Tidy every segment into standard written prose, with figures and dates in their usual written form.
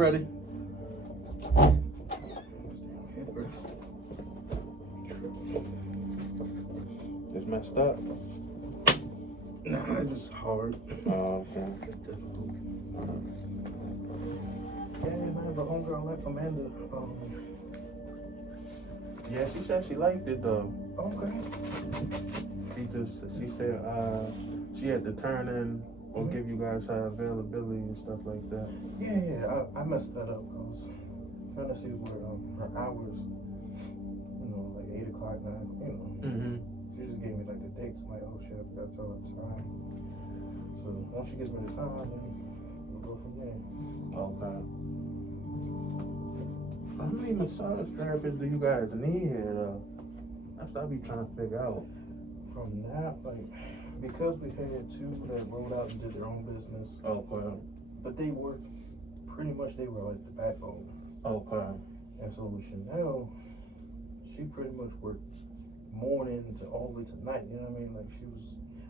ready. It's messed up. Nah, it's just hard. Oh, okay. It's difficult. Yeah, man, but homegirl like Amanda. Yeah, she said she liked it though. Okay. She said she had to turn in or give you guys her availability and stuff like that. Yeah, I messed that up. I was trying to see where her hours, like 8 o'clock, 9, She just gave me like the dates. I'm like, oh shit, I forgot to tell her the time. So once she gives me the time, then we'll go from there. Okay. How many massage therapists do you guys need here though? That's what I be trying to figure out. From that, like, because we had 2 that rolled out and did their own business. Okay. But they worked, pretty much they were like the backbone. Okay. And so with Chanel, she pretty much worked morning to all the way to night, you know what I mean? Like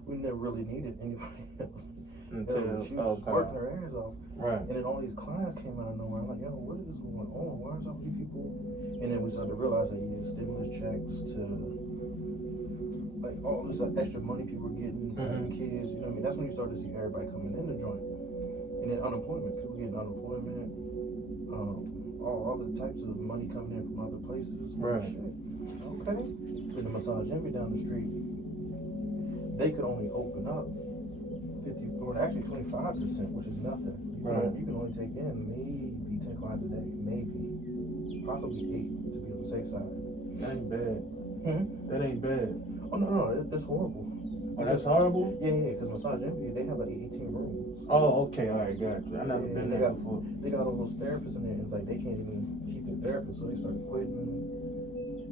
we never really needed anybody else. Until she was just working her ass off. Right. And then all these clients came out of nowhere. I'm like, yo, what is going on? Why is all these people? And then we started to realize that you get stimulus checks to like all this extra money people were getting for having kids, you know what I mean? That's when you start to see everybody coming in the joint. And then unemployment, people getting unemployment, all other types of money coming in from other places. Right. Shit. Okay. Then the Massage Envy down the street, they could only open up 50 or actually 25%, which is nothing. Right. You can only take in maybe 10 clients a day, maybe, possibly 8 to be on the safe side. That ain't bad. That ain't bad. Oh no, that's horrible. Oh, that's horrible? Yeah, because Massage Envy, they have like 18 rooms. Oh, okay, all right, gotcha. I never been there before. They got all those therapists in there, and it's like they can't even keep their therapists, so they started quitting.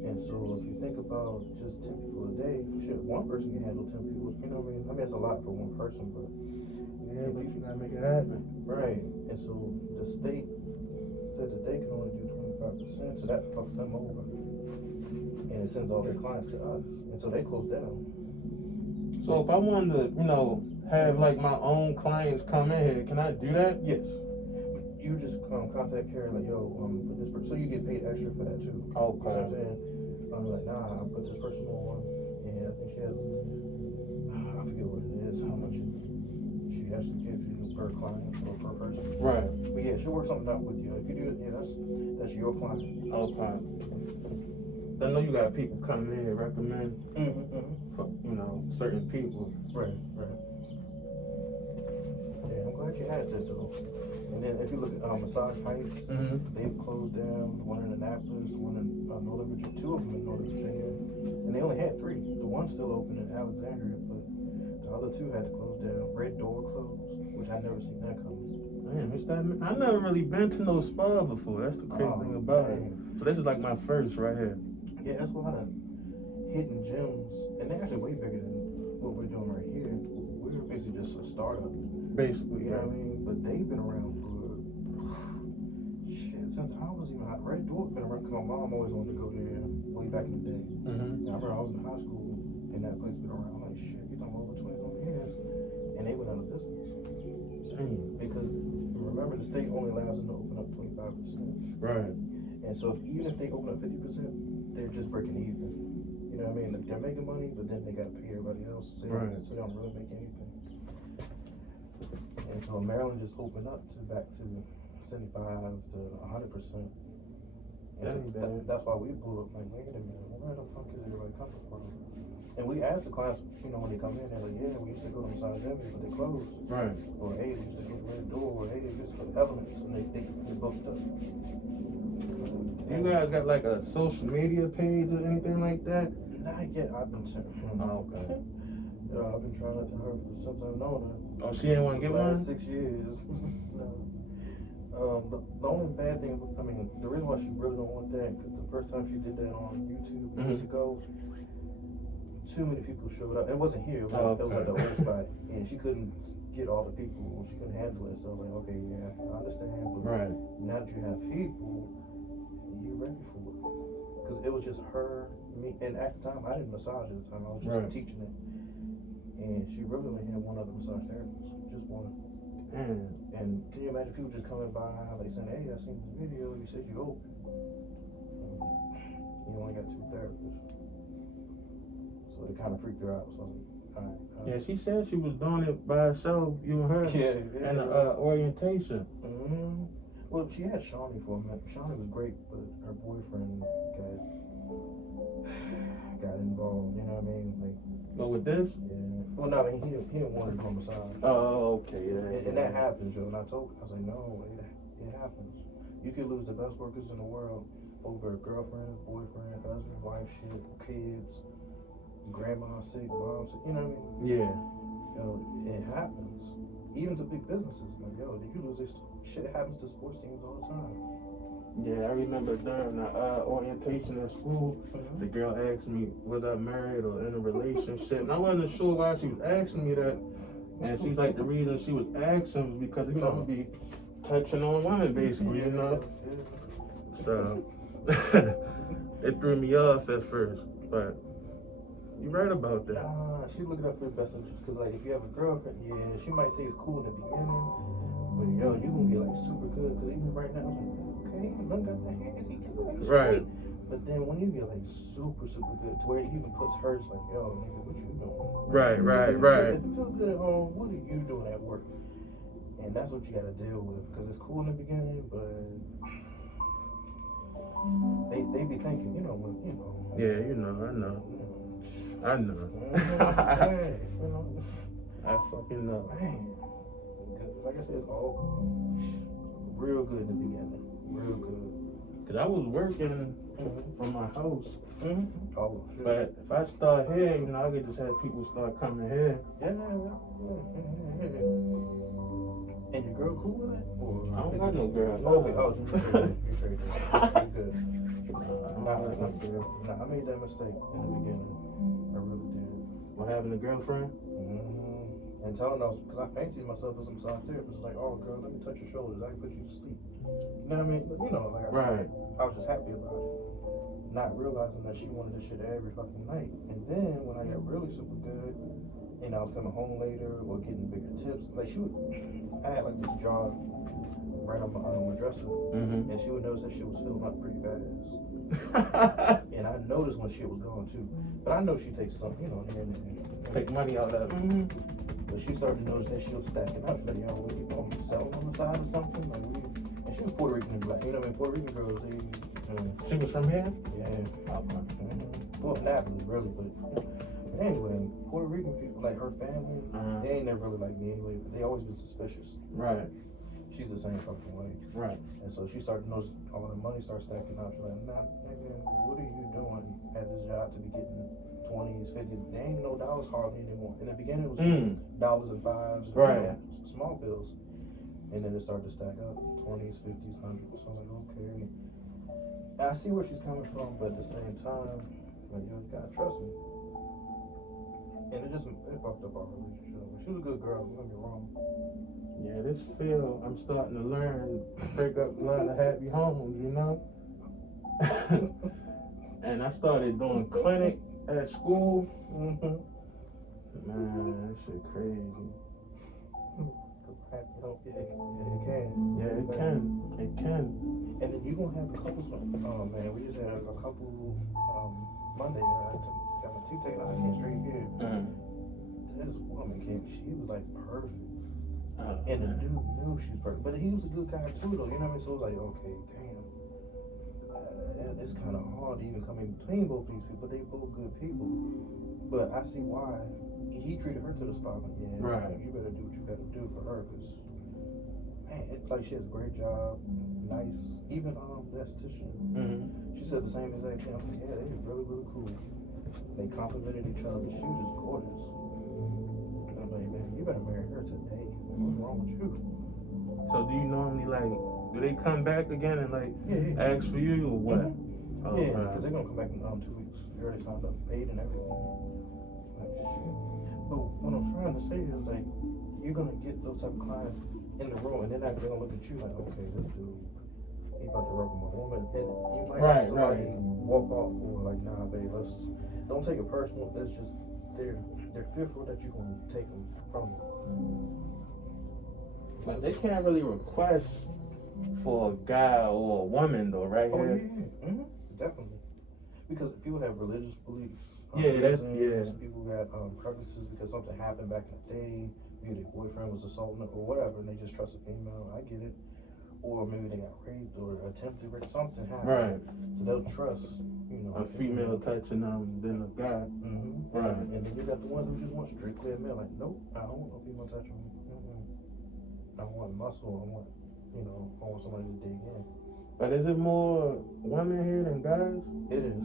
And so if you think about just 10 people a day, shit, one person can handle 10 people. You know what I mean? I mean, it's a lot for one person, but yeah, but you gotta make it happen. Right. And so the state said that they can only do 25%, so that fucks them over. And it sends all their clients to us. And so they close down. So if I wanted to, have like my own clients come in here, can I do that? Yes. You just contact Carrie like, yo, put this person. So you get paid extra for that too. Okay. You know what I'm saying? I'm like, nah, I'll put this person on. And I think she has, I forget what it is, how much she actually gives you per client or per person. Right. But yeah, she'll work something out with you. If you do it, yeah, that's your client. Okay. I know you got people come in and recommend for, certain people. Right. Yeah, I'm glad you asked that though. And then if you look at Massage Heights, they've closed down. The one in Annapolis, the one in Northern Virginia, 2 of them in Northern Virginia, and they only had 3. The one's still open in Alexandria, but the other 2 had to close down. Red Door closed, which I never seen that coming. Man, I never really been to no spa before. That's the crazy thing about it. So this is like my first right here. Yeah, that's a lot of hidden gems, and they're actually way bigger than what we're doing right here. We're basically just a startup. Basically, you know what I mean? But they've been around for since I was even hot. Red Door been around because my mom always wanted to go there way back in the day. And I remember I was in high school and that place been around. I'm like, shit, you're talking over 20 years. And they went out of business. Because remember, the state only allows them to open up 25%. Right. And so even if they open up 50%, they're just breaking even. You know what I mean? Like they're making money, but then they got to pay everybody else. So they don't really make anything. And so Maryland just opened up back to 75 to 100%. And so that's why we blew up. Like, wait a minute, where the fuck is everybody coming from? And we asked the class, when they come in, they're like, yeah, we used to go to Massage Envy, but they closed. Right. Or hey, we used to go to Red Door. Or hey, we used to go to Elements, and they booked up. You guys got like a social media page or anything like that? Not yet. I've been okay. I've been trying to tell her since I've known her. Oh, she didn't want to get one? 6 years. The only bad thing, the reason why she really don't want that, because the first time she did that on YouTube years ago, too many people showed up. It wasn't here. It was at the old spot, and she couldn't get all the people. She couldn't handle it. So like, okay, yeah, I understand. But now that you have people, you're ready for it. Because it was just her, me, and at the time, I didn't massage at the time. I was just teaching it. And she really only had one other massage therapist, just one. And can you imagine people just coming by, like saying, "Hey, I seen this video. You said you open. You only got 2 therapists." So it kind of freaked her out. So I was like, all right. Yeah, she said she was doing it by herself, you and her, and orientation. Mm-hmm. Well, she had Shawnee for a minute. Shawnee was great, but her boyfriend got involved. You know what I mean? Like, but with this? Yeah. Well, no, I mean, he didn't want her to go massage. Oh, okay. Yeah, and that happens, yo. And I was like, no, it happens. You could lose the best workers in the world over a girlfriend, boyfriend, husband, wife, shit, kids, grandma sick, mom sick. You know what I mean? Yeah. Yo, it happens. Even to big businesses. Like, yo, did you lose this shit? It happens to sports teams all the time. Yeah, I remember during the orientation at school, the girl asked me, was I married or in a relationship? And I wasn't sure why she was asking me that. And she's like, the reason she was asking was because, you know, I'm be touching on women, basically, you know? So, it threw me off at first, but you're right about that. She's looking out for your best interest, because, like, if you have a girlfriend, yeah, she might say it's cool in the beginning, but, yo, you gonna get, like, super good, because even right now, I'm like, okay, Lynn got the hands, he good, he's right. Great. But then when you get, like, super, super good, to where he even puts hers, like, yo, nigga, what you doing? Right. If you feel good at home, what are you doing at work? And that's what you gotta deal with, because it's cool in the beginning, but they be thinking, you know. Yeah, you know, I know. I know. I fucking know. Man, like I said, it's all real good in the beginning. Real good. Cause I was working from my house. Oh, but if I start here, you know, I could just have people start coming here. Yeah. And your girl cool with it? Or I don't got no girl. Okay, you're good. I made that mistake in the beginning. I really did. What, having a girlfriend? And telling us, because I fancied myself as a massage therapist, like, oh, girl, let me touch your shoulders. I can put you to sleep. You know what I mean? You know, like, I was just happy about it. Not realizing that she wanted this shit every fucking night. And then when I got really super good, and I was coming home later or getting bigger tips, like, I had like this jar right on my dresser, and she would notice that shit was filling up pretty fast. And I noticed when shit was gone too. But I know she takes something, you know, and take money out of it. But she started to notice that shit was stacking up. She's like, yo, what you gonna sell on the side or something? Like, and she was Puerto Rican and black. You know what I mean? Puerto Rican girls, she was from here? Yeah. Well, Napoli, really, but anyway, Puerto Rican people, like her family, they ain't never really like me anyway, but they always been suspicious. Right. She's the same fucking way. Right. And so she started to notice all the money starts stacking up. She's like, nah, nigga, what are you doing at this job to be getting 20s, 50s? There ain't no dollars hardly anymore. In the beginning, it was dollars and fives, right? Small bills. And then it started to stack up 20s, 50s, 100s. So I'm like, okay. And I see where she's coming from, but at the same time, like, you gotta trust me. And it fucked up our relationship. She was a good girl, don't get me wrong. Yeah, this field, I'm starting to learn, break up a lot of happy homes, you know? And I started doing clinic at school. Man, that shit crazy. Yeah, it can. It can. And then you gonna have a couple. Oh man, we just had a couple Monday. I got my teeth taken out. I can't straight here. This woman came. She was like perfect. And the dude knew she was perfect, but he was a good guy too, though. You know what I mean? So it was like, okay, damn. It's kind of hard to even come in between both these people. They both good people, but I see why he treated her to the spot. Like, yeah, right. You better do what you gotta do for her, because man, it's like she has a great job, nice, even the esthetician. She said the same exact thing. I was like, yeah, they were really, really cool. They complimented each other. She was just gorgeous. And I'm like, man, you better marry her today. What's wrong with you? So do you normally do they come back again and ask for you or what? Yeah, because they're gonna come back in 2 weeks. They already signed up, paid and everything. Like, shit. But what I'm trying to say is, like, you're gonna get those type of clients in the room, and they're not gonna look at you like, okay, this dude, he about to work with my woman, and you might have somebody walk off or like, nah, babe, don't take it personal. That's just they're fearful that you're gonna take them from you. But they can't really request for a guy or a woman though, right? Oh yeah, definitely. Because people have religious beliefs. People got preferences because something happened back in the day. Maybe their boyfriend was assaulting or whatever, and they just trust a female. I get it. Or maybe they got raped or attempted rape. Something happened. Right. So they'll trust, a female touching them than a guy. Right. And then you got the ones who just want strictly a male. Like, nope, I don't want no female touching me. I want muscle. I want somebody to dig in. But is it more women here than guys? It is.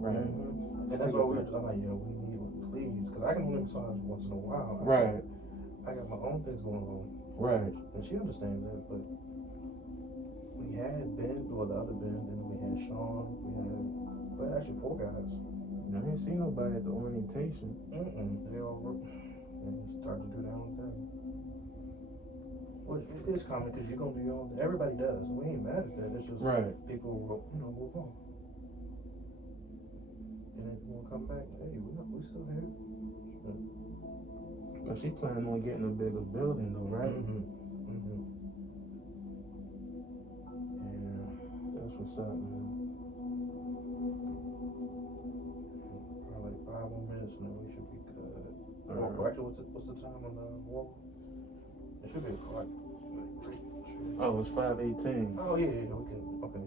Right. And that's why I'm like, we need please, because I can only massage once in a while. Right. I got my own things going on. Right. And she understands that, but we had Ben, or the other Ben, and then we had Sean. We had actually 4 guys. I didn't see nobody at the orientation. They all started to do their own thing. Well, it is common because you're gonna do your own. Everybody does. We ain't mad at that. It's just people, move on. And if you want to come back, hey, we still here. But she planning on getting a bigger building though, right? Yeah. That's what's up, man. Probably like 5 more minutes and then we should be good. Actually, what's the time on the wall? It should be a clock. Oh, it's 5:18. Oh yeah, we can. Okay,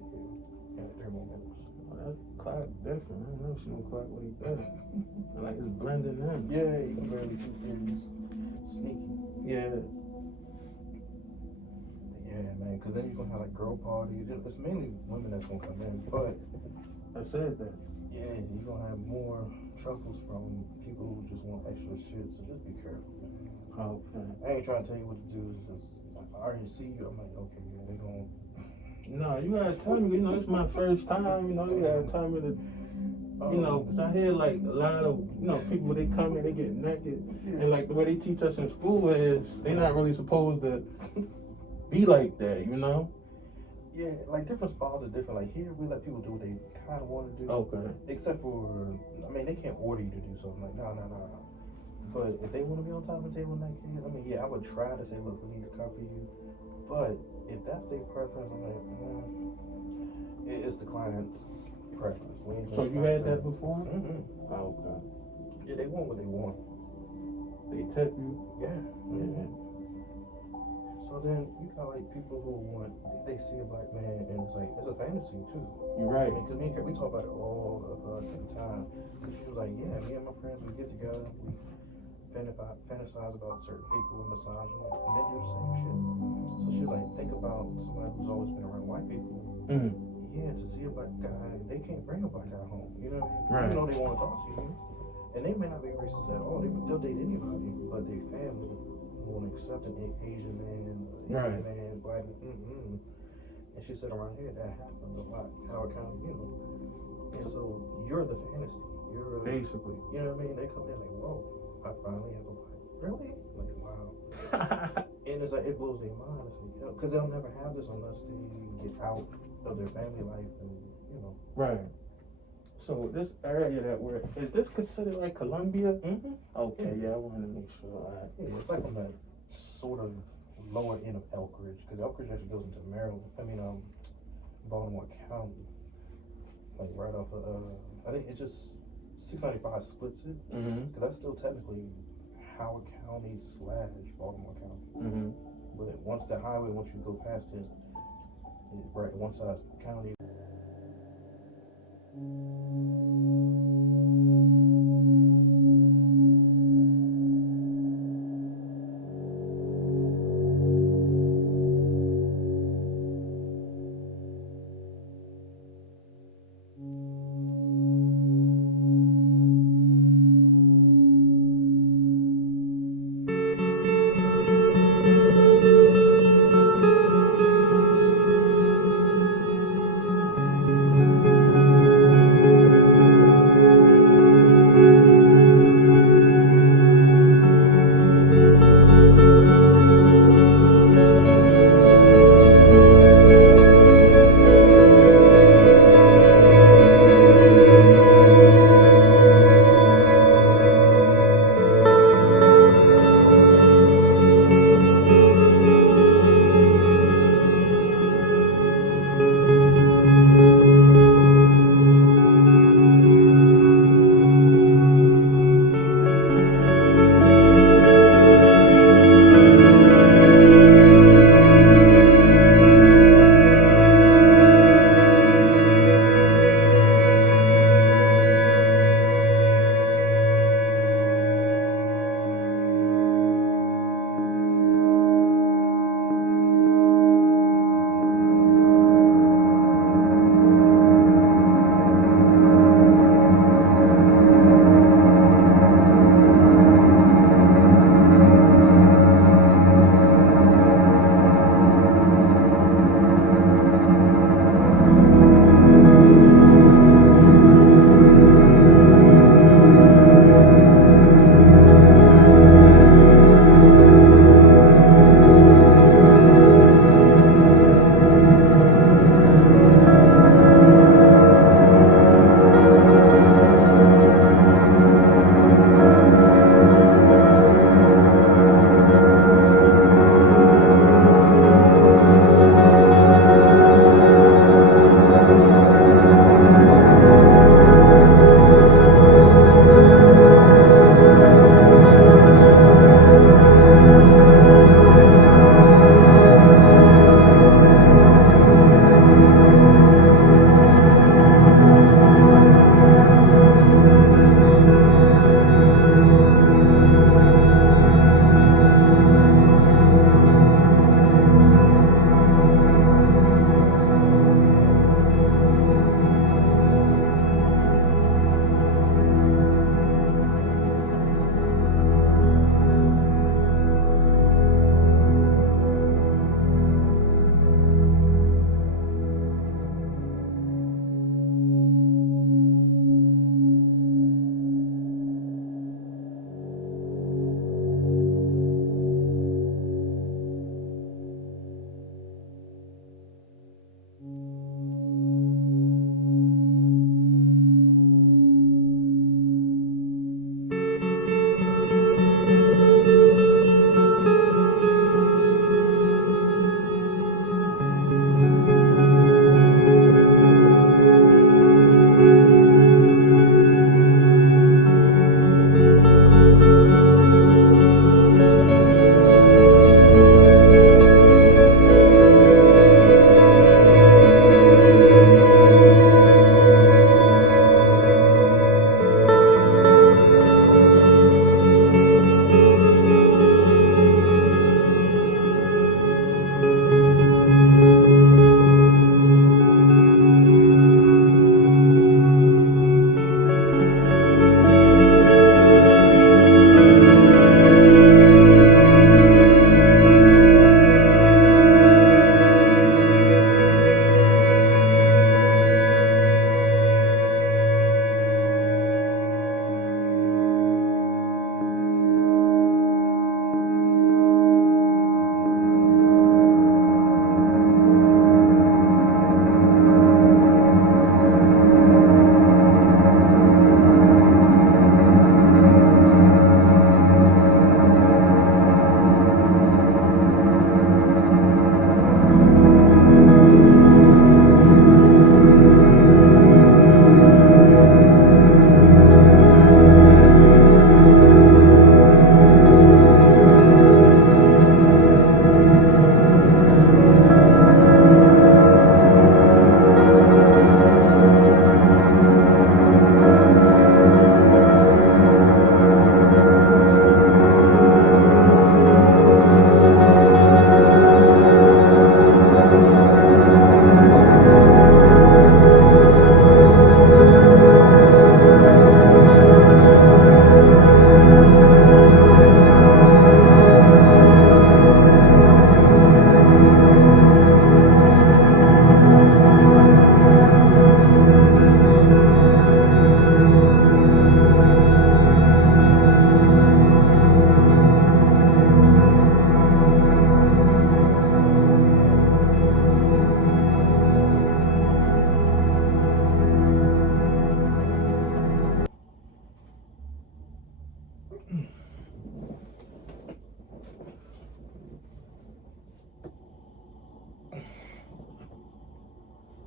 yeah, 3 more minutes. That clock different. I don't know if she don't clock like that. Like it's blending in. Yeah, you can barely see things. Sneaky. Yeah. Yeah, man, because then you're going to have like girl parties. It's mainly women that's going to come in, but I said that. Yeah, you're going to have more troubles from people who just want extra shit, so just be careful, man. Okay. I ain't trying to tell you what to do, it's just, I already see you, I'm like, okay, yeah, they going to... No, you gotta tell me, it's my first time, you gotta tell me to, because I hear like a lot of, people, they come in, they get naked, and like the way they teach us in school is, they're not really supposed to be like that, Yeah, like different spas are different. Like here, we let people do what they kind of want to do. Okay. Except for, they can't order you to do something. Like, no. But if they want to be on top of the table naked, I would try to say, look, we need to cover you. But if that's their preference, I'm like, it's the client's preference. So you had that before? Oh, okay. Yeah, they want what they want. They tip you? Yeah. So then you got like people who want, they see a black man and it's like, it's a fantasy too. You're right. Because we talk about it all the time. Because she was like, yeah, me and my friends, we get together, we fantasize about certain people in massage. I'm like, and they do the same shit. So she was like, think about somebody who's always been around white people. Yeah, to see a black guy, they can't bring a black guy home. You know what I mean? Right. They want to talk to you. And they may not be racist at all. They'll date anybody, but their family won't accept an Asian man, Indian man, black man. And she said around here that happens a lot. Howard County, And so you're the fantasy. You're basically. You know what I mean? They come in like, whoa, I finally have a black. Really? Like, wow. And it's like it blows their mind. Because they'll never have this unless they get out of their family life and Right. So this area that we're, is this considered like Columbia? Okay, yeah, I wanted to make sure. Yeah, it's like on that sort of lower end of Elkridge, because Elkridge actually goes into Baltimore County, like right off of, I think it just 695 splits it, because that's still technically Howard County / Baltimore County. But once the highway, once you go past it, right, one side's county.